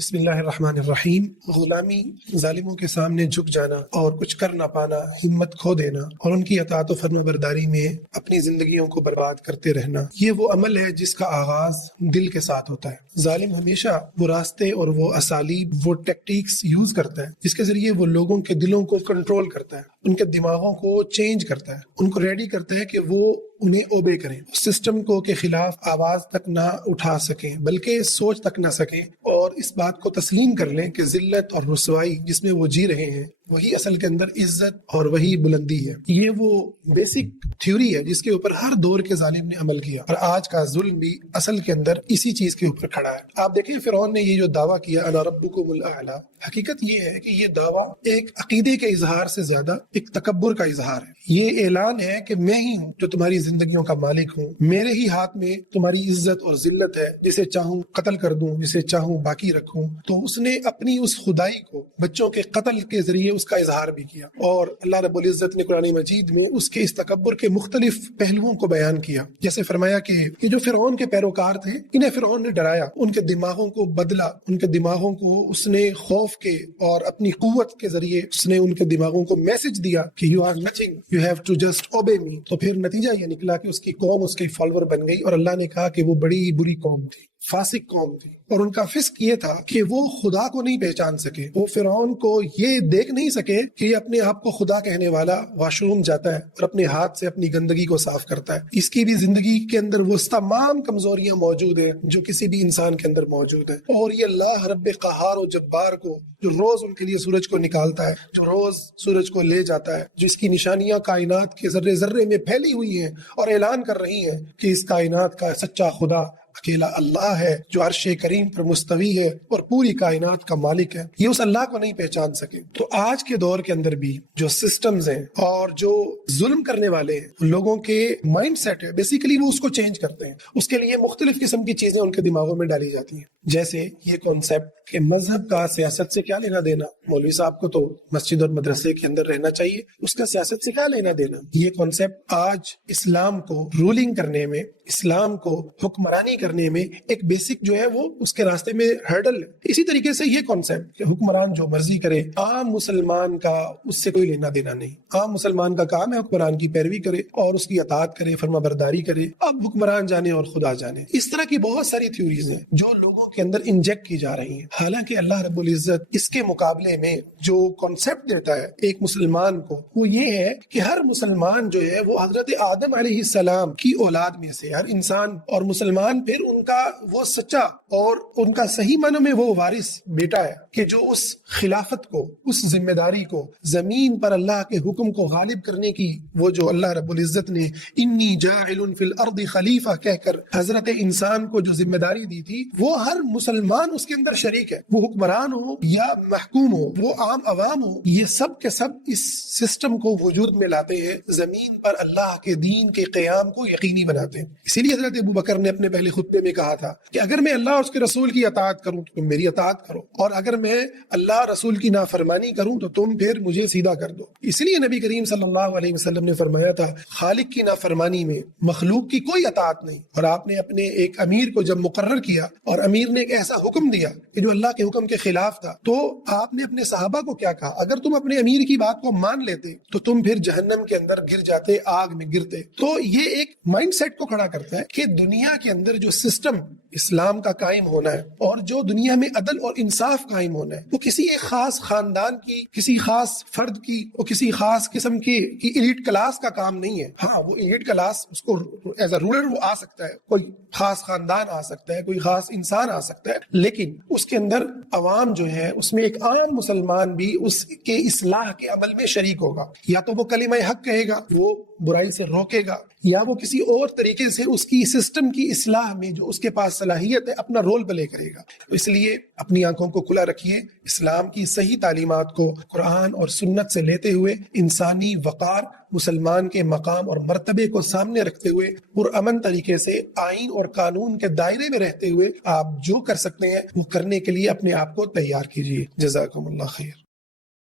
بسم اللہ الرحمن الرحیم۔ غلامی، ظالموں کے سامنے جھک جانا اور کچھ کر نہ پانا، ہمت کھو دینا اور ان کی اطاعت و فرما برداری میں اپنی زندگیوں کو برباد کرتے رہنا، یہ وہ عمل ہے جس کا آغاز دل کے ساتھ ہوتا ہے۔ ظالم ہمیشہ وہ راستے اور وہ اسالیب، وہ ٹیکٹیکس یوز کرتا ہے جس کے ذریعے وہ لوگوں کے دلوں کو کنٹرول کرتا ہے، ان کے دماغوں کو چینج کرتا ہے، ان کو ریڈی کرتا ہے کہ وہ انہیں اوبے کریں، سسٹم کو کے خلاف آواز تک نہ اٹھا سکیں بلکہ سوچ تک نہ سکیں، اور اس بات کو تسلیم کر لیں کہ ذلت اور رسوائی جس میں وہ جی رہے ہیں وہی اصل کے اندر عزت اور وہی بلندی ہے۔ یہ وہ بیسک تھیوری ہے جس کے اوپر ہر دور کے ظالم نے عمل کیا، اور آج کا ظلم بھی اصل کے اندر اسی چیز کے اوپر کھڑا ہے۔ آپ دیکھیں فرعون نے یہ جو دعویٰ کیا انا ربکم الاعلی، حقیقت یہ ہے کہ یہ دعویٰ ایک عقیدے کے اظہار سے زیادہ ایک تکبر کا اظہار ہے۔ یہ اعلان ہے کہ میں ہی ہوں جو تمہاری زندگیوں کا مالک ہوں، میرے ہی ہاتھ میں تمہاری عزت اور ذلت ہے، جسے چاہوں قتل کر دوں، جسے چاہوں باقی رکھوں۔ تو اس نے اپنی اس خدائی کو بچوں کے قتل کے ذریعے اس کا اظہار بھی کیا، اور اللہ رب العزت نے قرآن مجید میں اس کے اس تکبر کے مختلف پہلوؤں کو بیان کیا، جیسے فرمایا کہ یہ جو فرعون کے پیروکار تھے انہیں فرعون نے ڈرایا، ان کے دماغوں کو بدلا، ان کے دماغوں کو اس نے خوف کے اور اپنی قوت کے ذریعے اس نے ان کے دماغوں کو میسج دیا کہ you are nothing, you have to just obey me. تو پھر نتیجہ یہ نکلا کہ اس کی قوم اس کی فالوور بن گئی، اور اللہ نے کہا کہ وہ بڑی بری قوم تھی، فاسق قوم تھی، اور ان کا فسق یہ تھا کہ وہ خدا کو نہیں پہچان سکے۔ وہ فرعون کو یہ دیکھ نہیں سکے کہ یہ اپنے آپ کو خدا کہنے والا واش روم جاتا ہے اور اپنے ہاتھ سے اپنی گندگی کو صاف کرتا ہے۔ اس کی بھی زندگی کے اندر وہ تمام کمزوریاں موجود ہیں جو کسی بھی انسان کے اندر موجود ہیں، اور یہ اللہ رب قہار و جبار کو جو روز ان کے لیے سورج کو نکالتا ہے، جو روز سورج کو لے جاتا ہے، جس کی نشانیاں کائنات کے ذرے ذرے میں پھیلی ہوئی ہیں اور اعلان کر رہی ہیں کہ اس کائنات کا سچا خدا اکیلا اللہ ہے، جو عرش کریم پر مستوی ہے اور پوری کائنات کا مالک ہے، یہ اس اللہ کو نہیں پہچان سکے۔ تو آج کے دور کے اندر بھی جو سسٹمز ہیں اور جو ظلم کرنے والے ہیں لوگوں کے مائنڈ سیٹ ہے، بیسیکلی وہ اس کو چینج کرتے ہیں۔ اس کے لیے مختلف قسم کی چیزیں ان کے دماغوں میں ڈالی جاتی ہیں، جیسے یہ کانسیپٹ کہ مذہب کا سیاست سے کیا لینا دینا، مولوی صاحب کو تو مسجد اور مدرسے کے اندر رہنا چاہیے، اس کا سیاست سے کیا لینا دینا۔ یہ کانسیپٹ آج اسلام کو رولنگ کرنے میں، اسلام کو حکمرانی کرنے میں ایک بیسک جو ہے وہ اس کے راستے میں ہرڈل ہے۔ اسی طریقے سے یہ کانسیپٹ کہ حکمران جو مرضی کرے، عام مسلمان کا اس سے کوئی لینا دینا نہیں۔ عام مسلمان کا کام ہے حکمران کی پیروی کرے اور اس کی اطاعت کرے، فرما برداری کرے، اب حکمران جانے اور خدا جانے۔ اس طرح کی بہت ساری تھیوریز ہیں جو لوگوں کے اندر انجیکٹ کی جا رہی ہیں، حالانکہ اللہ رب العزت اس کے مقابلے میں جو کانسیپٹ دیتا ہے ایک مسلمان کو، وہ یہ ہے کہ ہر مسلمان جو ہے وہ حضرت آدم علیہ السلام کی اولاد میں سے ہر انسان، اور مسلمان پھر ان کا وہ سچا اور ان کا صحیح معنوں میں وہ وارث بیٹا ہے کہ جو اس خلافت کو، اس ذمہ داری کو، زمین پر اللہ کے حکم کو غالب کرنے کی، وہ جو اللہ رب العزت نے انی جاعل فی الارض خلیفہ کہہ کر حضرت انسان کو جو ذمہ داری دی تھی، وہ ہر مسلمان اس کے اندر شریک ہے، وہ حکمران ہو یا محکوم ہو، وہ عام عوام ہو، یہ سب کے سب اس سسٹم کو وجود میں لاتے ہیں، زمین پر اللہ کے دین کے قیام کو یقینی بناتے ہیں۔ اسی لیے حضرت ابو بکر نے اپنے پہلے خطبے میں کہا تھا کہ اگر میں اللہ اور اس کے رسول کی اطاعت کروں تو تم میری اطاعت کرو، اور اگر میں اللہ رسول کی نافرمانی کروں تو تم پھر مجھے سیدھا کر دو۔ اس لیے نبی کریم صلی اللہ علیہ وسلم نے فرمایا تھا خالق کی نافرمانی میں مخلوق کی کوئی اطاعت نہیں، اور آپ نے اپنے ایک امیر کو جب مقرر کیا اور امیر نے ایک ایسا حکم دیا کہ جو اللہ کے حکم کے خلاف تھا، تو آپ نے اپنے صحابہ کو کیا کہا، اگر تم اپنے امیر کی بات کو مان لیتے تو تم پھر جہنم کے اندر گر جاتے، آگ میں گرتے۔ تو یہ ایک مائنڈ سیٹ کو کھڑا کرتا ہے کہ دنیا کے اندر جو سسٹم اسلام کا قائم ہونا ہے اور جو دنیا میں عدل اور انصاف قائم ہونا ہے، وہ کسی ایک خاص خاندان کی، کسی خاص فرد کی، اور کسی خاص قسم کی ایلیٹ کلاس کا کام نہیں ہے۔ ہاں، وہ ایلیٹ کلاس اس کو ایز اے رولر وہ آ سکتا ہے، کوئی خاص خاندان آ سکتا ہے، کوئی خاص انسان آ سکتا ہے، لیکن اس کے اندر عوام جو ہے اس میں ایک عام مسلمان بھی اس کے اصلاح کے عمل میں شریک ہوگا، یا تو وہ کلمہ حق کہے گا، وہ برائی سے روکے گا، یا وہ کسی اور طریقے سے اس کی سسٹم کی اصلاح میں جو اس کے پاس صلاحیت ہے اپنا رول پلے کرے گا۔ تو اس لیے اپنی آنکھوں کو کھلا رکھیے، اسلام کی صحیح تعلیمات کو قرآن اور سنت سے لیتے ہوئے انسانی وقار، مسلمان کے مقام اور مرتبے کو سامنے رکھتے ہوئے پرامن طریقے سے آئین اور قانون کے دائرے میں رہتے ہوئے آپ جو کر سکتے ہیں وہ کرنے کے لیے اپنے آپ کو تیار کیجیے۔ جزاکم اللہ خیر۔